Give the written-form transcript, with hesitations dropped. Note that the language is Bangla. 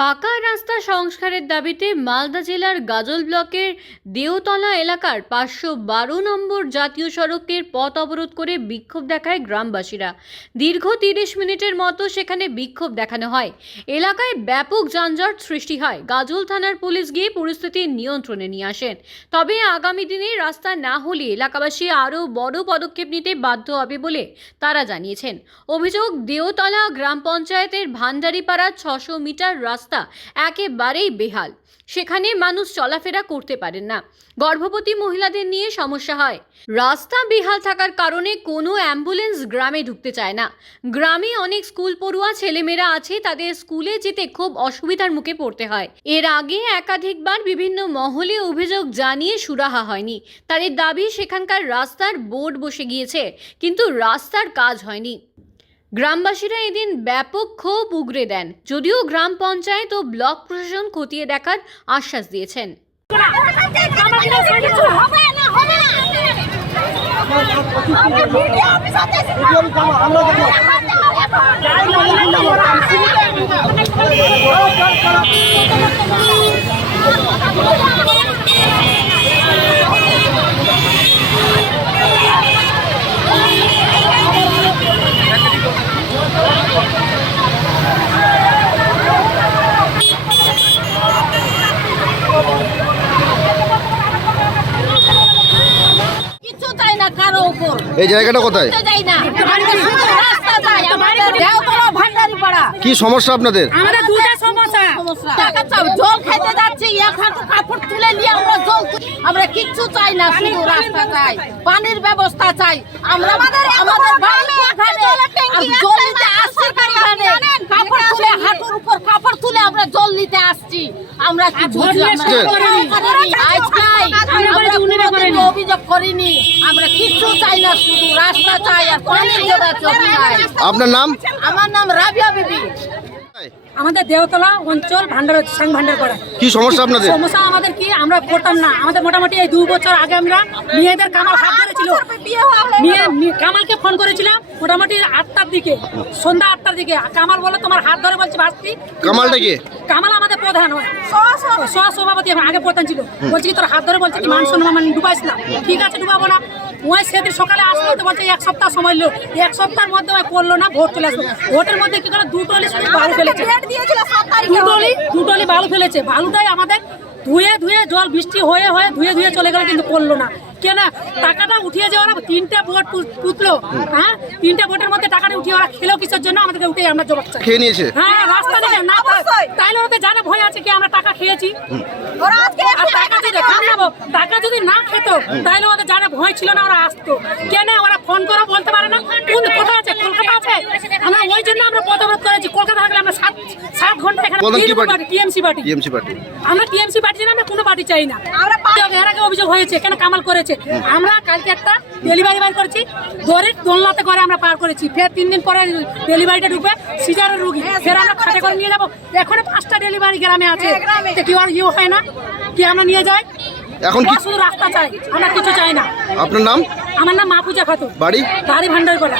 পাকা রাস্তা সংস্কারের দাবিতে মালদা জেলার গাজল ব্লকের দেওতলা এলাকার 512 নম্বর জাতীয় সড়কের পথ অবরোধ করে বিক্ষোভ দেখায় গ্রামবাসীরা। দীর্ঘ 30 মিনিটের মতো সেখানে বিক্ষোভ দেখানো হয়। এলাকায় ব্যাপক যানজট সৃষ্টি হয়। গাজল থানার পুলিশ গিয়ে পরিস্থিতি নিয়ন্ত্রণে নিয়ে আসেন। তবে আগামী দিনে রাস্তা না হলে এলাকাবাসী আরও বড় পদক্ষেপ নিতে বাধ্য হবে বলে তারা জানিয়েছেন। অভিযোগ, দেওতলা গ্রাম পঞ্চায়েতের ভান্ডারিপাড়া 600 মিটার রাস্তা একেবারেই বেহাল। সেখানে মানুষ চলাফেরা করতে পারেন না। গর্ভবতী মহিলাদের নিয়ে সমস্যা হয়। রাস্তা বেহাল থাকার কারণে কোনো অ্যাম্বুলেন্স গ্রামে ঢুকতে চায় না। গ্রামে অনেক স্কুল পড়ুয়া ছেলেমেয়েরা আছে, তাদের স্কুলে যেতে খুব অসুবিধার মুখে পড়তে হয়। এর আগে একাধিকবার বিভিন্ন মহলে অভিযোগ জানিয়ে সুরাহা হয়নি। তাদের দাবি, সেখানকার রাস্তার বোর্ড বসে গিয়েছে কিন্তু রাস্তার কাজ হয়নি। গ্রামবাসীরা এদিন ব্যাপক ক্ষোভ উগরে দেন, যদিও গ্রাম পঞ্চায়েত ও ব্লক প্রশাসন খতিয়ে দেখার আশ্বাস দিয়েছেন। এই জায়গাটা কোথায়? কি সমস্যা আপনাদের? আমাদের দুটো সমস্যা। জল খেতে যাচ্ছি, এক হাঁটু কাপড় তুলে নিয়ে আমরা জল, আমরা কিচ্ছু চাই না, শুধু রাস্তা চাই, পানির ব্যবস্থা চাই। আমরা আমাদের বাড়ি এখানে আর জল নিতে আসছি, কাপড় তুলে হাঁটুর উপর কাপড় তুলে আমরা জল নিতে আসছি। আমরা কি বুঝি? অভিযোগ করিনি, আমরা কিচ্ছু চাই না, শুধু রাস্তা চাই আর পানির যোগাযোগ চাই। আপনার নাম? আমার নাম রাবিয়া বিবি। আমাদের দেওতলা অঞ্চল ভান্ডারপাড়া। কি সমস্যা আপনাদের? সমস্যা আমাদের কি, আমরা করতাম না। আমাদের মোটামুটি এই 2 বছর আগে আমরা মেয়েদের কামাল হাত ধরেছিল, কামালকে ফোন করেছিলাম মোটামুটি 8টার দিকে, সন্ধ্যা 8টার দিকে। কামাল বলে তোমার হাত ধরে বলছি ভাসতি। কামালটা কি? কামাল আমাদের প্রধান হয়, সভাপতি, আগে প্রধান ছিল। বলছি তোর হাত ধরে বলছে কি মান সম্মান ডুবাইস না। ঠিক আছে, ডুবাবো না। ওই সেদিন সকালে আসলো তো বলছে 1 সপ্তাহ সময় লো। 1 সপ্তাহের মধ্যে ওই করলো না, ভোট চলে আসলো। ভোটের মধ্যে কি করে 2 টলি বালু ফেলেছে, 2 টলি বালু ফেলেছে। বালুটাই আমাদের ধুয়ে জল বৃষ্টি হয়ে ধুয়ে চলে গেল, কিন্তু করলো না। কেন টাকাটা উঠিয়ে যে ওরা 3টা ভোট পুতলো, হ্যাঁ 3টা ভোটের মধ্যে টাকাটা উঠিয়ে ওরা খেলো কিসের জন্য? আমাদেরকে উঠে আমরা জবাব চাই। খেয়ে নিয়েছে? হ্যাঁ, রাস্তা থেকে না, তাইলে ওদের জানে ভয় আছে কি আমরা টাকা খেয়েছি। টাকা যদি না খেত তাহলে ওদের জানে ভয় ছিল না, ওরা আসতো। কেন ওরা ফোন করে বলতে পারে না কোন কোথায় আছে? কলকাতা আছে। আমরা ওই জন্য আমরা পদক্ষেপ করেছি। কলকাতা থাকলে আমরা 7 ঘন্টা এখানে টিএমসি পার্টি। আমরা টিএমসি পার্টি না, আমরা কোনো পার্টি চাই না। এর আগে অভিযোগ হয়েছে কেন কামাল করেছে। আমরা কালকে একটা ডেলিভারি বাই করেছি, দড়ির দোলনাতে করে আমরা পার করেছি। ফের 3 দিন পরে ডেলিভারিটা ঢুকবে, সিজারের রুগী, ফের আমরা খাটে করে নিয়ে যাবো। এখন 5টা ডেলিভারি গ্রামে আছে, কি আর ইয়ে হয় না কি আমরা নিয়ে যাই? এখন কি শুধু রাস্তা চাই, আমরা কিছু চাই না। আপনার নাম? আমার নাম মাহফুজা খাতুন, বাড়ি ভান্ডারপাড়া।